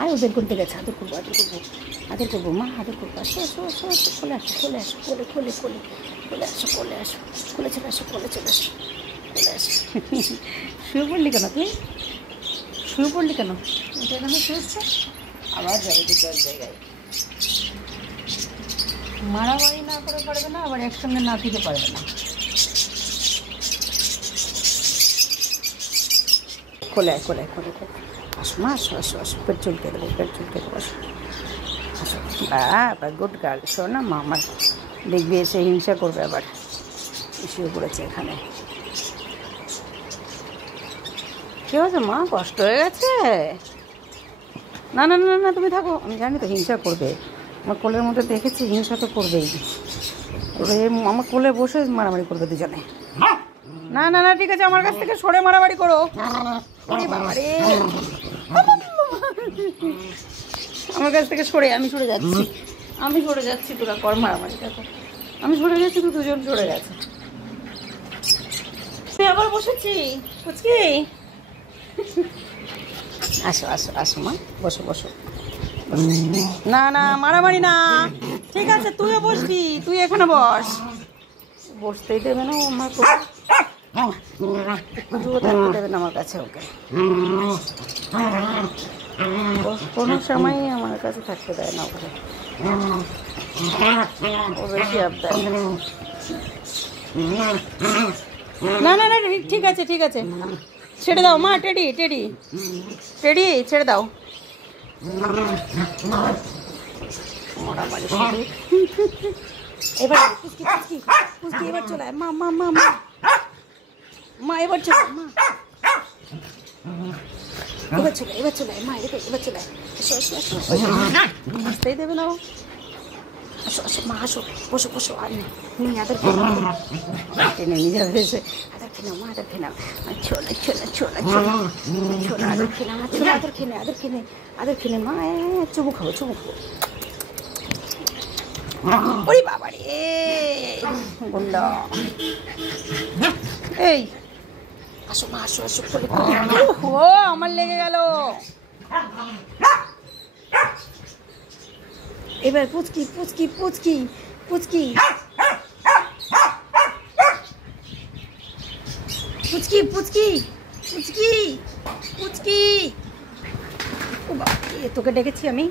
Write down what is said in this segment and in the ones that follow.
আয় ওদের করতে গেছে, আদর করবো আদর করবো আদর করবো মা, আদর করবো। আসো আসো আসো আসো, কোলে আসো কোলে আসো, কোলে কোলে কোলে কোলে আসো, কোলে আসো, কোলে চলে আসো, কোলে চলে আসো, কোলে আসো। শুয়ে পড়লি কেন তুই? শুয়ে পড়লি কেন? এটা কেন শুয়েছে? আবার যাবে দুটো এক জায়গায়। মারামারি না করে পারবে না, আবার একসঙ্গে না থেকে পারবে না। কোলে কোলে কোলে কোলে আসো মা, আসো আসো আসো, পেট চুলকে দেবো, পেট চুলকে দেবো, আসো আসো। বা গুড গার্ল, শো না মা আমার, দেখবি এসে হিংসা করবে আবার। শুয়ে পড়েছে এখানে। কী হয়েছে মা, কষ্ট হয়ে গেছে? না না না না, তুমি থাকো, আমি জানি তো হিংসা করবে। আমার কোলের মধ্যে দেখেছি, হিংসা তো করবেই। এবার আমার কোলে বসে মারামারি করবে দুজনে। না না না, ঠিক আছে, আমার কাছ থেকে সরে মারামারি করো। আমার কাছ থেকে সরে, আমি সরে যাচ্ছি, আমি সরে যাচ্ছি, তোরা কর মারামারি। দেখো আমি সরে যাচ্ছি, তো দুজন সরে গেছে। আমি আবার বসেছি বুঝকি। আসো আসো আসো মা, বসো বসো। না না মারামারি না, ঠিক আছে, তুইও বসবি, তুই এখানে বস। বসতেই দেবে না আমার, থাকতে দেবে না আমার কাছে। ওকে কোনো সময় আমার কাছে থাকতে দেয় না, ওকে ও বেশি আবদার। না না না, ঠিক আছে ঠিক আছে, ছেড়ে দাও মা। টেডি টেডি টেডি ছেড়ে দাও। এবার পুচকি পুচকি পুচকি, এবার চলে মা মা মা মা মা, এবার চলে মা, এবার চলে এবার চলে মা, এবার চলে। আসো আসো আসো, আসতেই দেবে না। আসো আসো মা, আসো বসো বসো। আর নেই আদর টেনে নিয়ে যাবে এসে। আদর খেয়ে নাও মা, আদর খেয়ে নাও। ছোলা ছোলা ছোলা ছোলা ছোলা, আদর খেয়ে নাও, ছোলা আদর খেয়ে নে, আদর খেয়ে নে, আদর খেয়ে নে মা। চুমু খাবো চুমু খাবো। ওরে বাবা রে গুন্ডা। এই আসো মা, আসো আসো। ও আমার লেগে গেল। এবার পুচকি পুচকি পুচকি পুচকি পুচকি পুচকি পুচকি পুচকি। ও বাবা, তোকে ডেকেছি আমি,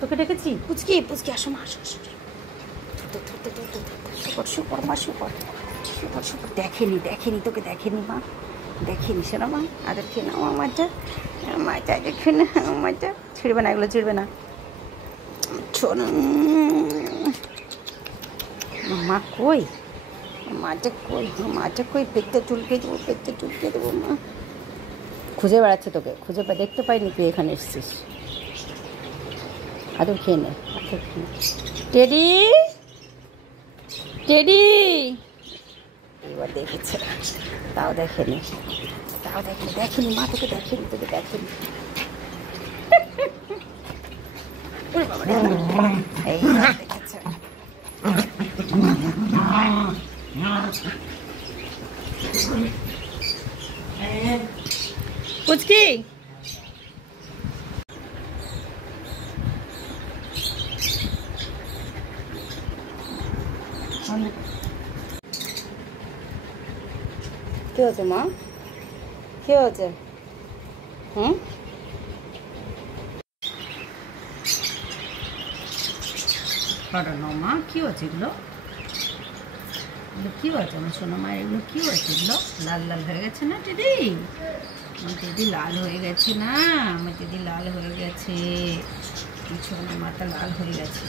তোকে ডেকেছি। পুচকি পুচকি আসো মা, আসো আসো। সুপর মা, সুপর সুপর সুপর। দেখেনি দেখেনি তোকে, দেখেনি মা, দেখেনি শোনা মা। আদর খেয়ে নাও আমারটা, মাটা আদর খেয়ে না, আমারটা ছিঁড়বে না, এগুলো ছিঁড়বে না। শোনো মা, কই মাটা, কই মাটা, কই পেটটা চুলকে দেবো, পেটটা চুলকে দেবো মা। খুঁজে বেড়াচ্ছে তোকে, খুঁজে দেখতে পাইনি তুই এখানে এসেছিস। আদর খেয়ে নে, আদর খেয়ে নে। টেডি টেডি, এবার দেখেছে, তাও দেখেনি, তাও দেখেনি, দেখেনি মা, তোকে দেখেনি, তোকে দেখেনি। এই দেখেছে। পুচকি কি হয়েছে মা, কি হয়েছে? হুম মা, কি হয়েছে এগুলো? এগুলো কি হয়েছে আমার সোনা মা? এগুলো কি হয়েছে? এগুলো লাল লাল হয়ে গেছে না দিদি? আমার দিদি লাল হয়ে গেছে না, আমার দিদি লাল হয়ে গেছে, সোনার মাথা লাল হয়ে গেছে।